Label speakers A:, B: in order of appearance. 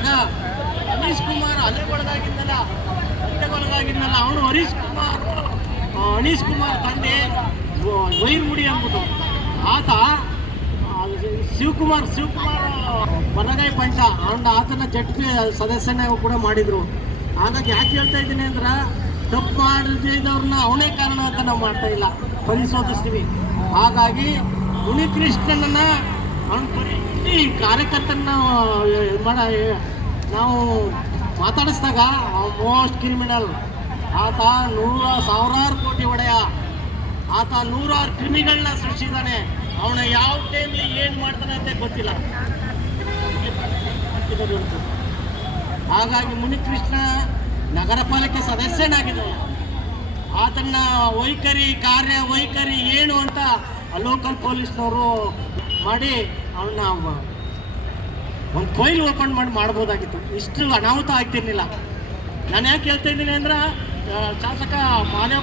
A: ಮಾಡಿದಾಗ ಹರೀಶ್ ಕುಮಾರ್ ಅಲೆಗೊಳಗಾಗಿದ್ದಲ್ಲ ಅಲೆಗೊಳಗಾಗಿದ್ದಲ್ಲ ಅವನು ಹರೀಶ್ ಕುಮಾರ್. ಹರೀಶ್ ಕುಮಾರ್ ತಂದೆ ವೈರ್ಮುಡಿ ಅಂದ್ಬಿಟ್ಟು ಆತ ಶಿವಕುಮಾರ್ ಶಿವಕುಮಾರ್ ಬನಗಾಯಿ ಪಂಚ ಅಂಡ್ ಆತನ ಜಟ್ ಸದಸ್ಯನ ಕೂಡ ಮಾಡಿದ್ರು. ಹಾಗಾಗಿ ಯಾಕೆ ಹೇಳ್ತಾ ಇದ್ದೀನಿ ಅಂದ್ರೆ, ತಪ್ಪು ಮಾಡಿದವ್ರನ್ನ ಅವನೇ ಕಾರಣ ಅಂತ ನಾವು ಮಾಡ್ತಾ ಇಲ್ಲ. ಪರಿಶೋಧಿಸ್ತೀವಿ. ಹಾಗಾಗಿ ಮುನಿಕೃಷ್ಣನನ್ನ ಇಡೀ ಕಾರ್ಯಕರ್ತನ ಮಾಡ ನಾವು ಮಾತಾಡಿಸಿದಾಗ ಮೋಸ್ಟ್ ಕ್ರಿಮಿನಲ್ ಆತ ನೂರ ಸಾವಿರಾರು ಕೋಟಿ ಒಡೆಯ. ಆತ ನೂರಾರು ಕ್ರಿಮಿಗಳನ್ನ ಸೃಷ್ಟಿಸಿದಾನೆ ಅವನ ಯಾವ ಟೈಮ್ಲಿ ಏನು ಮಾಡ್ತಾನೆ ಅಂತ ಗೊತ್ತಿಲ್ಲ. ಹಾಗಾಗಿ ಮುನಿಕೃಷ್ಣ ನಗರ ಪಾಲಿಕೆ ಸದಸ್ಯನಾಗಿದ್ದಾನೆ ಆತನ ವೈಖರಿ ಕಾರ್ಯ ವೈಖರಿ ಏನು ಅಂತ ಲೋಕಲ್ ಪೊಲೀಸ್ನವರು ಮಾಡಿ ಅವನ್ನ ಒಂದು ಕೊಯ್ಲು ಓಪನ್ ಮಾಡಿ ಮಾಡ್ಬೋದಾಗಿತ್ತು. ಇಷ್ಟು ಅನಾಹುತ ಆಗ್ತಿರ್ಲಿಲ್ಲ. ನಾನು ಯಾಕೆ ಹೇಳ್ತಾ ಇದ್ದೀನಿ ಅಂದ್ರೆ ಶಾಸಕ ಮಾನ್ಯ